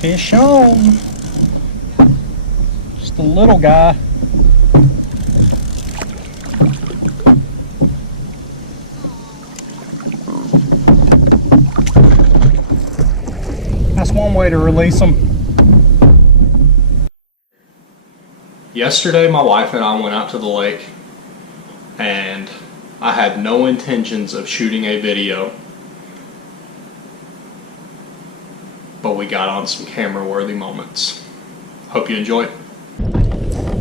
Fish on. Just a little guy. That's one way to release them. Yesterday, my wife and I went out to the lake, and I had no intentions of shooting a video, but we got on some camera-worthy moments. Hope you enjoy.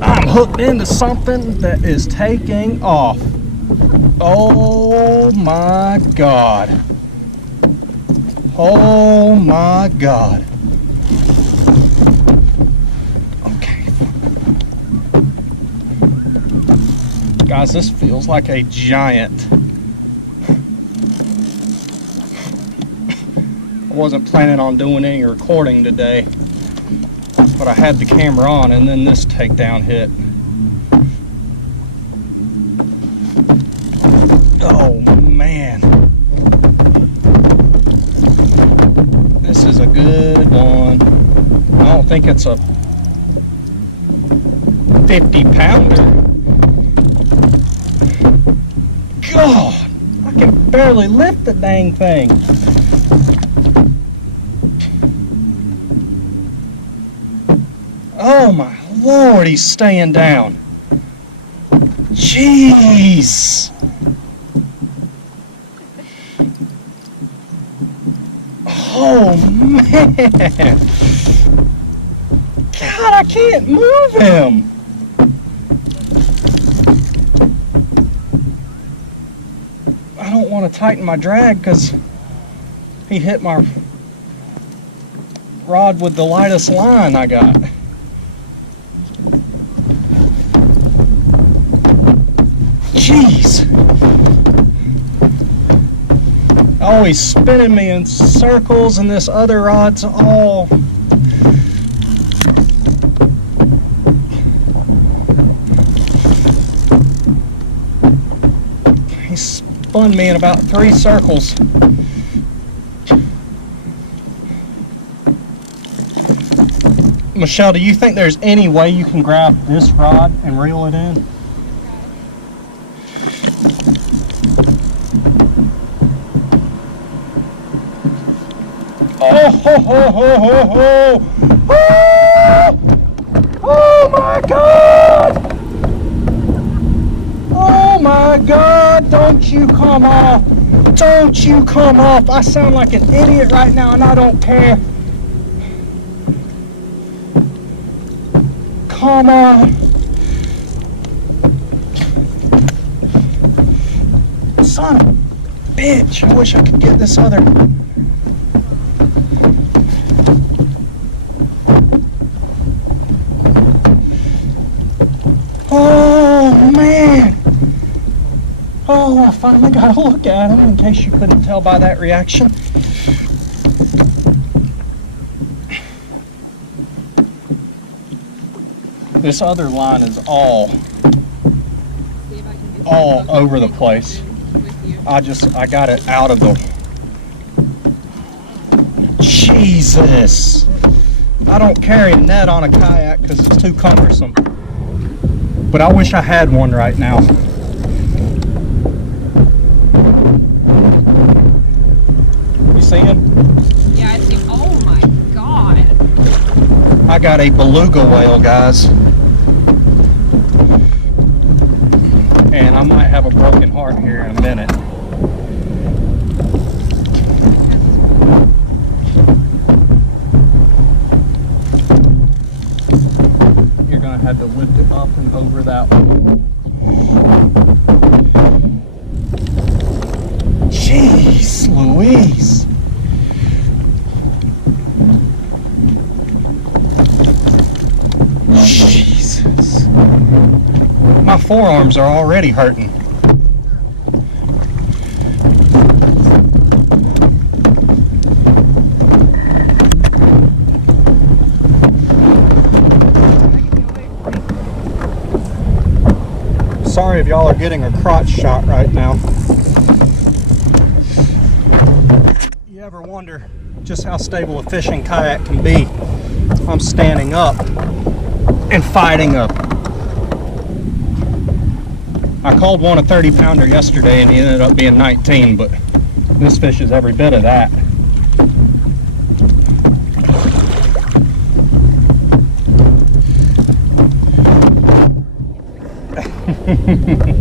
I'm hooked into something that is taking off. Oh my God. Oh my God. Okay. Guys, this feels like a giant. I wasn't planning on doing any recording today, but I had the camera on and then this takedown hit. Oh man. This is a good one. I don't think it's a 50-pounder. God, I can barely lift the dang thing. Oh my Lord, he's staying down. Jeez. Oh man. God, I can't move him. I don't want to tighten my drag because he hit my rod with the lightest line I got. Jeez. Always spinning me in circles, and this other rod's all he spun me in about 3 circles. Michelle, do you think there's any way you can grab this rod and reel it in? Oh, ho, ho, ho, ho, ho. Oh! Oh my God! Oh my God, don't you come off. Don't you come off. I sound like an idiot right now and I don't care. Come on. Son of a bitch, I wish I could get this other. Oh man! Oh, I finally got a look at him in case you couldn't tell by that reaction. This other line is all over the place. I got it out of the. Jesus! I don't carry a net on a kayak because it's too cumbersome. But I wish I had one right now. You see him? Yeah, I see him. Oh my God. I got a beluga whale, guys. And I might have a broken heart here in a minute. You're gonna have to lift it up and over that one. Jeez Louise. Jesus. My forearms are already hurting. Sorry if y'all are getting a crotch shot right now. You ever wonder just how stable a fishing kayak can be? I'm standing up and fighting up. I called one a 30-pounder yesterday and he ended up being 19, but this fish is every bit of that.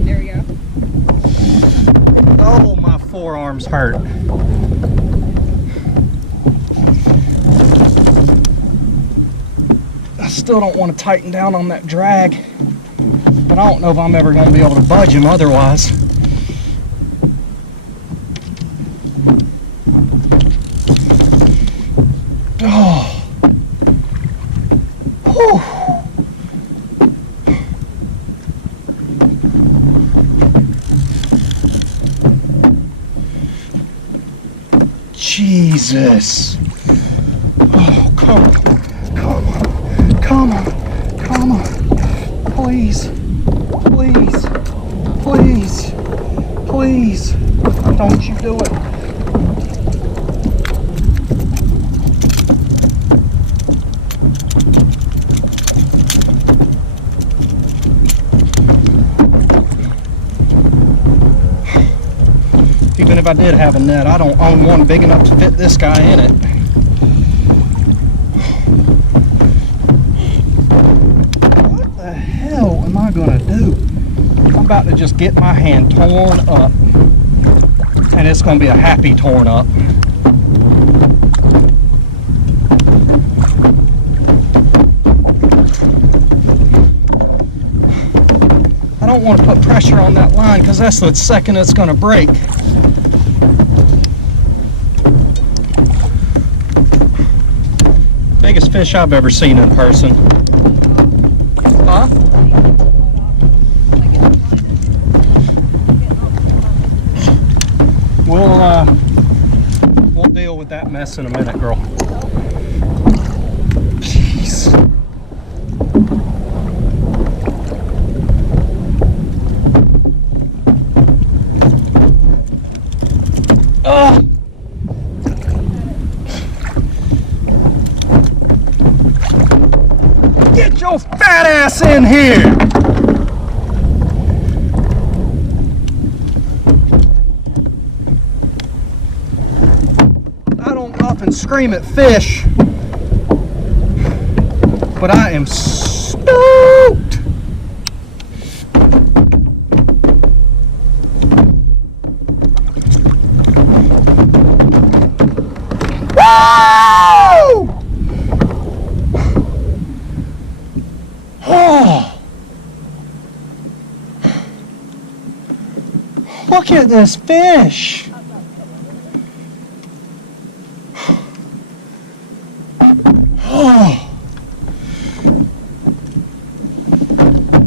There we go. Oh, my forearms hurt. I still don't want to tighten down on that drag, but I don't know if I'm ever going to be able to budge him otherwise. Oh. Whew. Jesus. Oh, come on, come on, come on. Please, please, please, please. Don't you do it. Even if I did have a net, I don't own one big enough to fit this guy in it. What the hell am I gonna do? I'm about to just get my hand torn up. And it's gonna be a happy torn up. I don't want to put pressure on that line because that's the second it's gonna break. Biggest fish I've ever seen in person. Huh? We'll deal with that mess in a minute, girl. Jeez. Get your fat ass in here! I don't often scream at fish, but I am stoked! Woo! Oh! Look at this fish! Oh!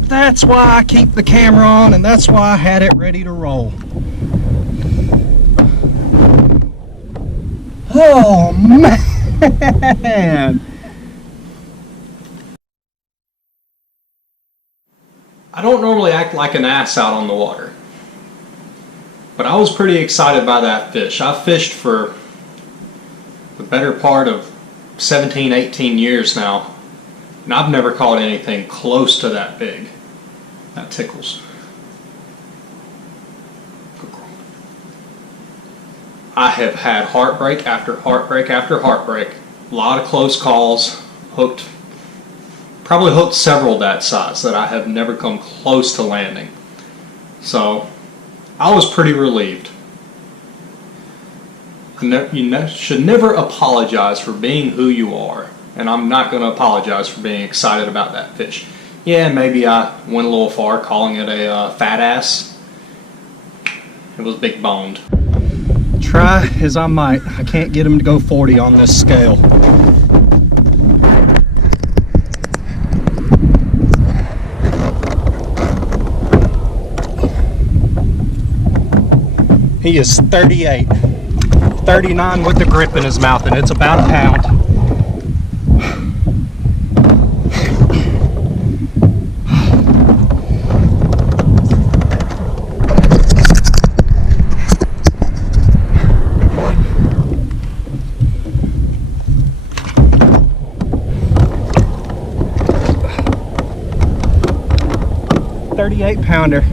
That's why I keep the camera on, and that's why I had it ready to roll. Oh man! I don't normally act like an ass out on the water, but I was pretty excited by that fish. I've fished for the better part of 17, 18 years now, and I've never caught anything close to that big. That tickles. I have had heartbreak after heartbreak after heartbreak. A lot of close calls. Probably hooked several that size that I have never come close to landing. So I was pretty relieved. You should never apologize for being who you are, and I'm not going to apologize for being excited about that fish. Yeah, maybe I went a little far calling it a fat ass. It was big boned. Try as I might, I can't get him to go 40 on this scale. He is 38. 39 with the grip in his mouth, and it's about a pound. 38 pounder.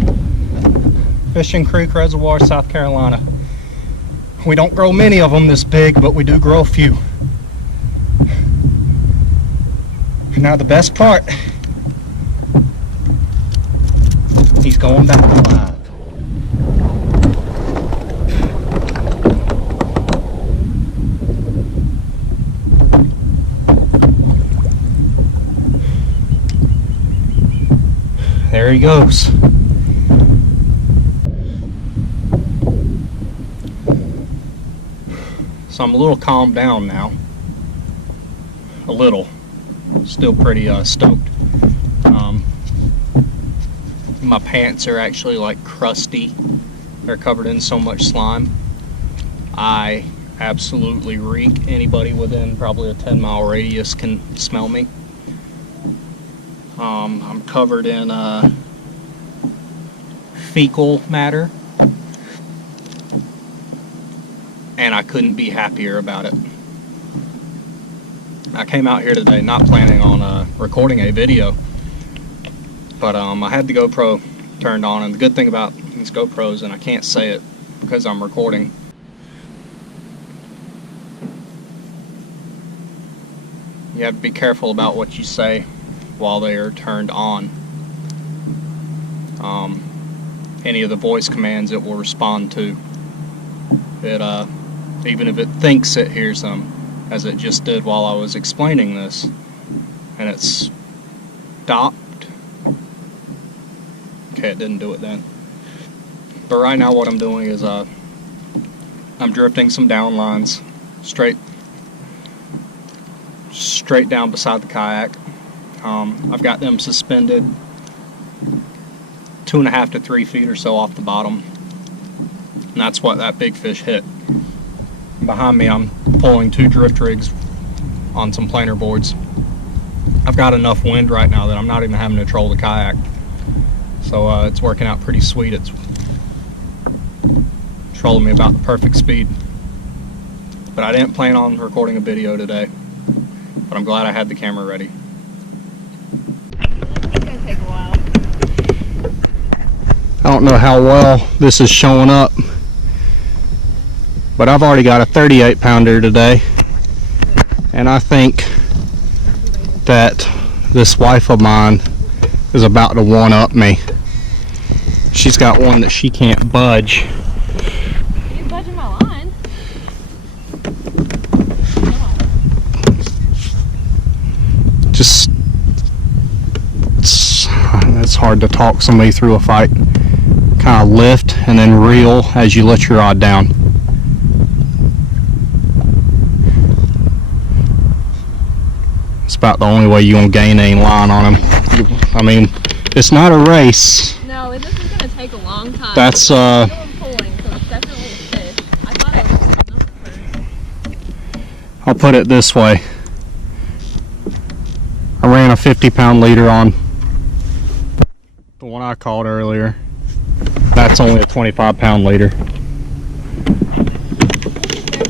Fishing Creek Reservoir, South Carolina. We don't grow many of them this big, but we do grow a few. Now the best part, he's going back alive. There he goes. So I'm a little calmed down now. A little. Still pretty stoked. My pants are actually like crusty. They're covered in so much slime. I absolutely reek. Anybody within probably a 10-mile radius can smell me. I'm covered in fecal matter, and I couldn't be happier about it. I came out here today not planning on recording a video, but I had the GoPro turned on, and the good thing about these GoPros, and I can't say it because I'm recording, you have to be careful about what you say while they are turned on. Any of the voice commands it will respond to. It even if it thinks it hears them, as it just did while I was explaining this, and it stopped. Okay, it didn't do it then. But right now what I'm doing is I'm drifting some down lines straight down beside the kayak. I've got them suspended 2.5 to 3 feet or so off the bottom, and that's what that big fish hit. Behind me I'm pulling 2 drift rigs on some planer boards. I've got enough wind right now that I'm not even having to troll the kayak, so it's working out pretty sweet. It's trolling me about the perfect speed. But I didn't plan on recording a video today, but I'm glad I had the camera ready. It's gonna take a while. I don't know how well this is showing up, but I've already got a 38 pounder today, and I think that this wife of mine is about to one up me. She's got one that she can't budge. He's budging my line. Just, it's hard to talk somebody through a fight. Kind of lift and then reel as you let your rod down. It's about the only way you're gonna gain any line on him. I mean, it's not a race. No, this is gonna take a long time. That's I'm pulling, so it's definitely a fish. I thought I was enough first. I'll put it this way. I ran a 50-pound leader on the one I caught earlier. That's only a 25-pound leader.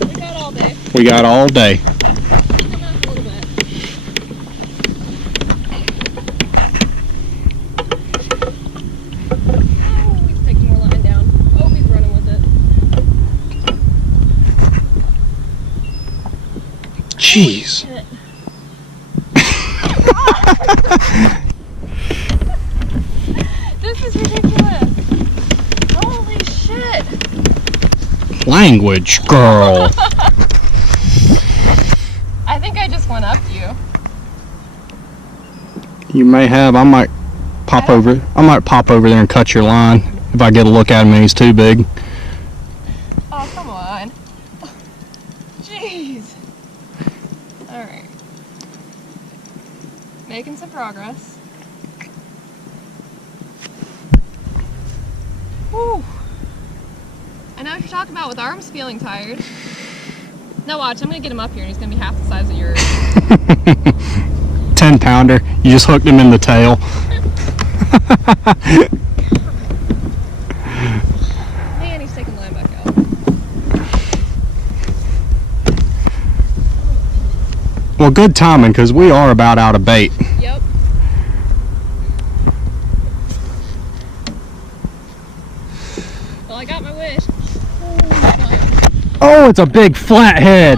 We got all day. We got all day. Come out a little bit. Oh, he's taking more line down. Oh, he's running with it. Jeez. Shit. This is ridiculous. Holy shit. Language, girl. I think I just went up to you. You may have. I might pop over there and cut your line if I get a look at him and he's too big. Oh, come on. Jeez. Alright. Making some progress. Whew. I know what you're talking about with arms feeling tired. Now watch, I'm gonna get him up here and he's gonna be half the size of yours. 10 pounder. You just hooked him in the tail. Man, he's taking line back out. Well, good timing, because we are about out of bait. Yep. Well, I got my wish. Oh, it's a big flathead.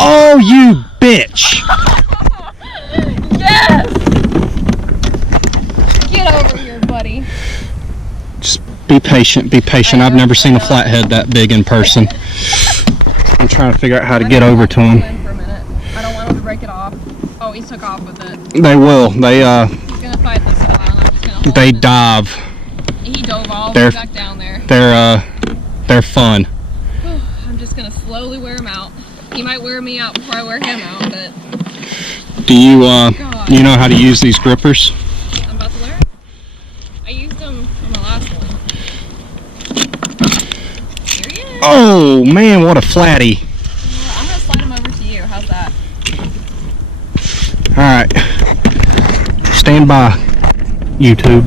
Oh, you bitch. Yes! Get over here, buddy. Just be patient, be patient. I've never seen a flathead that big in person. I'm trying to figure out how to get over to him. For a minute. I don't want him to break it off. Oh, he took off with it. They will. They He's gonna fight this for a while, and I'm just gonna hold they him. dive. He dove all the way back down there. They're fun. I'm just gonna slowly wear him out. He might wear me out before I wear him out, but Do you you know how to use these grippers? I'm about to learn. I used them on the last one. Here he is. Oh man, what a flatty. I'm gonna slide him over to you. How's that? Alright. Stand by, YouTube.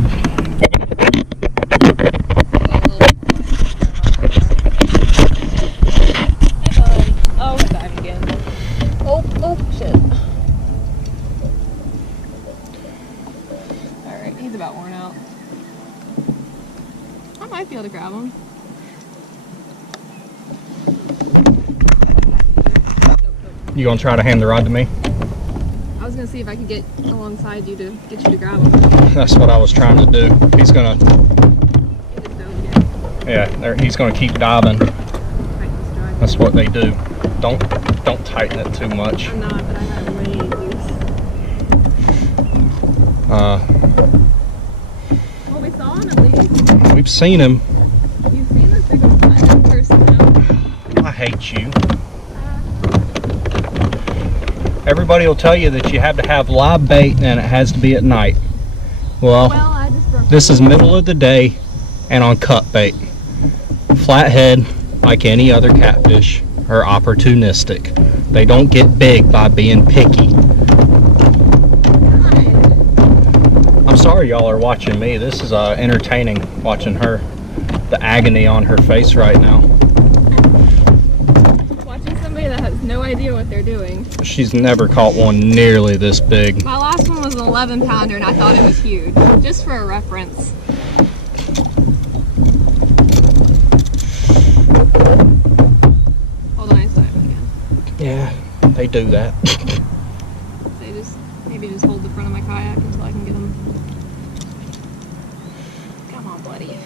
Oh, he dived again. Oh, shit. Alright, he's about worn out. I might be able to grab him. You gonna try to hand the rod to me? I was gonna see if I could get alongside you to get you to grab him. That's what I was trying to do. He's gonna, He just dove again. yeah, he's gonna keep diving. Tighten this drive. That's what they do. Don't tighten it too much. I'm not, but I got it way loose. Well, we saw him at least. We've seen him. You've seen this big of a flat in person now. I hate you. Everybody will tell you that you have to have live bait and it has to be at night. Well, I just broke this is middle of the day and on cut bait. Flathead, like any other catfish, are opportunistic. They don't get big by being picky. I'm sorry y'all are watching me. This is entertaining watching her. The agony on her face right now. Watching somebody that has no idea what they're doing. She's never caught one nearly this big. My last one was an 11 pounder and I thought it was huge. Just for a reference. Hold on, I start again. Yeah, they do that. They just, maybe just hold the front of my kayak until I can get them. Come on, buddy.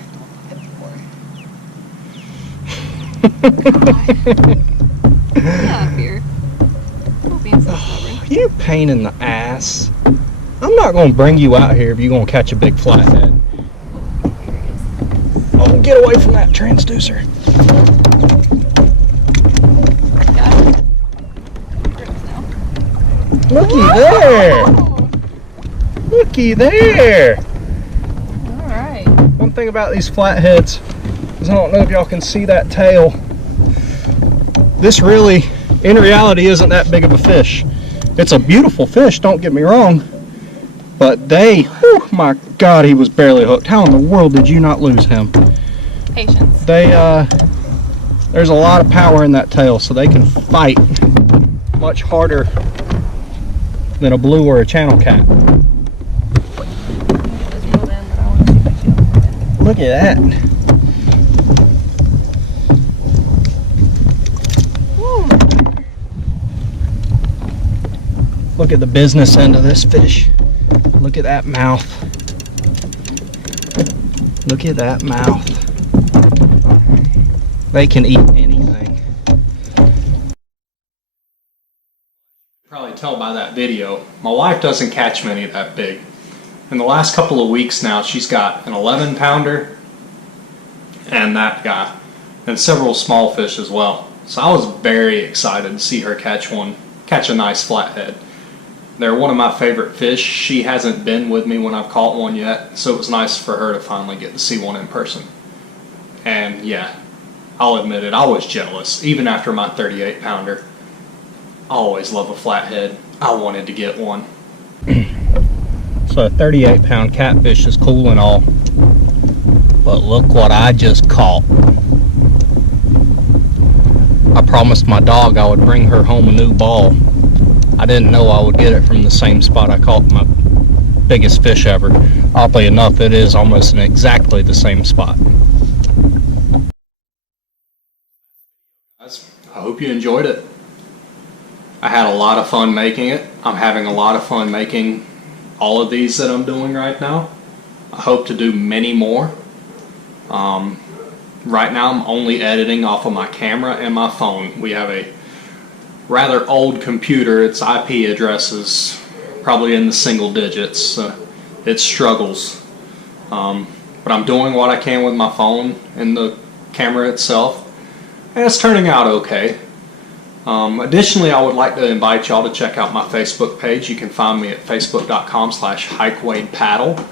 Get up here. Stop being so stubborn. You pain in the ass. I'm not going to bring you out here if you're going to catch a big flathead. Oh, get away from that transducer. Got it. Grips now. Looky there. Oh, Looky there. all right. One thing about these flatheads is I don't know if y'all can see that tail. This really, in reality, isn't that big of a fish. It's a beautiful fish, don't get me wrong. But they, whew, my God, he was barely hooked. How in the world did you not lose him? Patience. They, there's a lot of power in that tail, so they can fight much harder than a blue or a channel cat. Look at that. Look at the business end of this fish. Look at that mouth. Look at that mouth. They can eat anything. Probably tell by that video, my wife doesn't catch many that big. In the last couple of weeks now, she's got an 11 pounder and that guy, and several small fish as well. So I was very excited to see her catch a nice flathead. They're one of my favorite fish. She hasn't been with me when I've caught one yet, so it was nice for her to finally get to see one in person. And yeah, I'll admit it, I was jealous. Even after my 38 pounder, I always love a flathead. I wanted to get one. So a 38-pound catfish is cool and all, but look what I just caught. I promised my dog I would bring her home a new ball. I didn't know I would get it from the same spot I caught my biggest fish ever. Oddly enough, it is almost in exactly the same spot. I hope you enjoyed it. I had a lot of fun making it. I'm having a lot of fun making all of these that I'm doing right now. I hope to do many more. Right now I'm only editing off of my camera and my phone. We have a rather old computer. Its IP address is probably in the single digits. So it struggles. But I'm doing what I can with my phone and the camera itself. And it's turning out okay. Additionally, I would like to invite y'all to check out my Facebook page. You can find me at facebook.com/hikewadepaddle.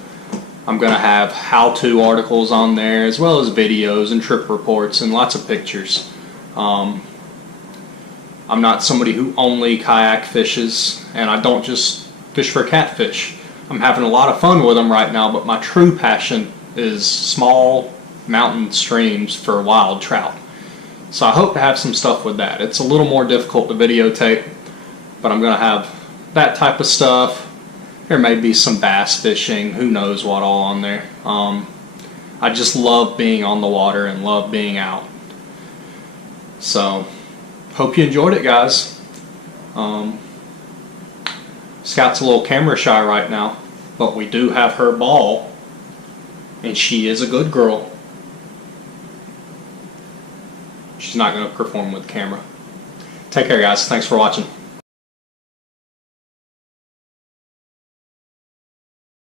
I'm going to have how-to articles on there, as well as videos and trip reports and lots of pictures. I'm not somebody who only kayak fishes, and I don't just fish for catfish. I'm having a lot of fun with them right now, but my true passion is small mountain streams for wild trout. So I hope to have some stuff with that. It's a little more difficult to videotape, but I'm going to have that type of stuff. There may be some bass fishing, who knows what all on there. I just love being on the water and love being out. So, hope you enjoyed it, guys. Scout's a little camera shy right now, but we do have her ball, and she is a good girl. She's not going to perform with the camera. Take care, guys. Thanks for watching.